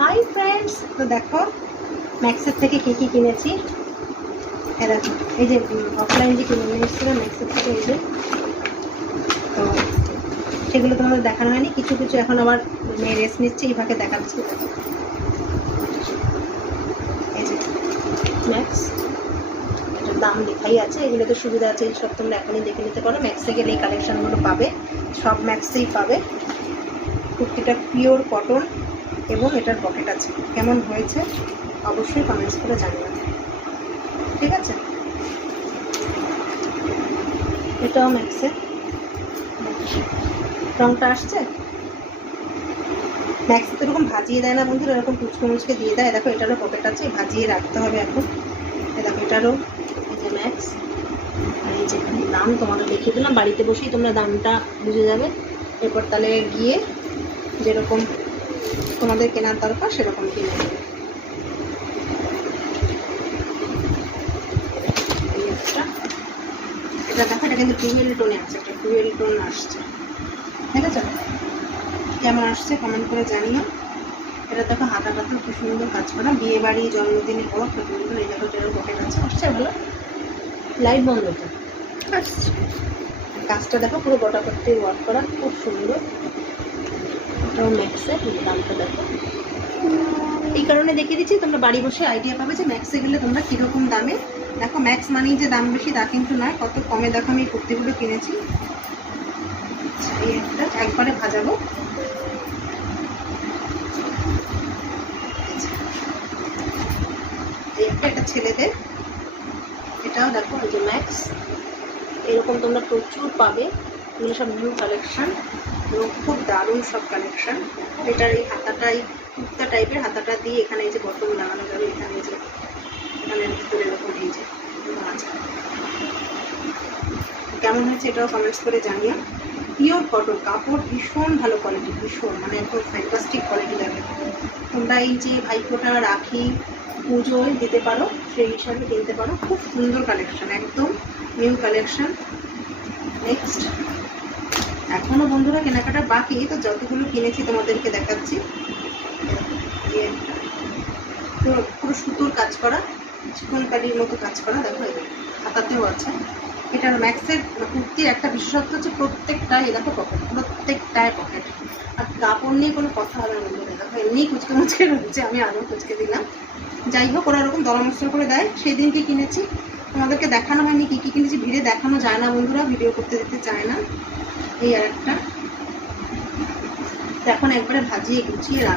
Hi friends, তো দেখো ম্যাক্সের থেকে কী কী কিনেছি। দেখো এই যে অফলাইন যে কিনে নিয়ে এসেছিলাম ম্যাক্সের থেকে, এই যে তো সেগুলো তোমাদের দেখানো হয়নি। কিছু কিছু এখন আবার মেয়ে রেস্ট নিচ্ছে, এইভাবে দেখাচ্ছি। এই যে ম্যাক্স, এটার দাম লেখাই আছে, এগুলোতে সুবিধা আছে, এই সব তোমরা এখনই দেখে নিতে পারো। ম্যাক্সে গেলে এই কালেকশানগুলো পাবে, সব ম্যাক্সেই পাবে। কুর্তিটা পিওর কটন এবং এটার পকেট আছে। কেমন হয়েছে অবশ্যই কমেন্টস করে জানিও, ঠিক আছে? এটাও ম্যাক্সে, রংটা আসছে। ম্যাক্সে তো এরকম ভাজিয়ে দেয় না বন্ধুরা, এরকম কুচকে মুচকে দিয়ে দেয়। দেখো এটারও পকেট আছে, ভাজিয়ে রাখতে হবে এখন। দেখো এটারও এই যে ম্যাক্স, আর এই যে দাম তোমাদের দেখিয়ে দিলাম। বাড়িতে বসেই তোমরা দামটা বুঝে যাবে, এরপর তাহলে গিয়ে যেরকম তোমাদের কেনার দরকার সেরকম কিনে নেবে। এটা দেখো, এটা কিন্তু টুয়েল টোনে আছে, এটা টুয়েল টোন আসছে, ঠিক আছে? কেমন আসছে কমেন্ট করে জানিও। এটা দেখো হাতাটা তো খুব সুন্দর কাজ করা, বিয়ে বাড়ি জন্মদিনে হোক সুন্দর। এই দেখো এটারও পকেট আছে, আসছে ভালো। লাইট বন্ধ তো আসছে, কাজটা দেখো পুরো গোটা করতে ওয়ার্ক করা, খুব সুন্দর। এটাও ম্যাক্সের, দামটা দেখো। এই কারণে দেখিয়ে দিচ্ছি, তোমরা বাড়ি বসে আইডিয়া পাবে যে ম্যাক্সে গেলে তোমরা কীরকম দামে। দেখো ম্যাক্স মানেই যে দাম বেশি তা কিন্তু নয়, কত কমে দেখো আমি এই কুর্তিগুলো কিনেছি। এই একটা একবারে ভাজাবো, এই একটা ছেলেদের, এটাও দেখো এই যে ম্যাক্স। এরকম তোমরা প্রচুর পাবে, এগুলো সব নিউ কালেকশান এবং খুব দারুণ সব কালেকশান। এটার এই হাতাটাই কুর্তা টাইপের, হাতাটা দিয়ে এখানে এই যে বটন লাগানো যাবে, এখানে যে এখানের ভিতরে এরকম এই যে আছে। কেমন হয়েছে এটাও কমেন্টস করে জানিও। পিওর কটন কাপড়, ভীষণ ভালো কোয়ালিটি, ভীষণ মানে একদম ফ্যান্টাস্টিক কোয়ালিটি লাগে। তোমরা এই যে ভাইফোঁটা, রাখি, পুজোয় দিতে পারো, সেই হিসাবে কিনতে পারো। খুব সুন্দর কালেকশান, একদম নিউ কালেকশান। নেক্সট, এখনও বন্ধুরা কেনাকাটা বাকি, তো যতগুলো কিনেছি তোমাদেরকে দেখাচ্ছি। পুরো পুরো সুতোর কাজ করা, চিকন কালির মতো কাজ করা, দেখো হাতাতেও আছে। এটার ম্যাক্সের কুর্তির একটা বিশেষত্ব হচ্ছে প্রত্যেকটাই দেখো পকেট, প্রত্যেকটায় পকেট। আর কাপড় নিয়ে কোনো কথা হবে না বন্ধুরা, দেখো এমনি কুচকে মুচকে রয়েছে, আমি আরও কুচকে দিলাম। যাই হোক, ওরা ওরকম দলামস্ত করে দেয়। সেই দিনকে কিনেছি, তোমাদেরকে দেখানো হয়নি কী কী কিনেছি, ভিড়ে দেখানো যায় না বন্ধুরা, ভিডিও করতে দিতে চায় না। এই আর একটা, এখন একবারে ভাজিয়ে গুছিয়ে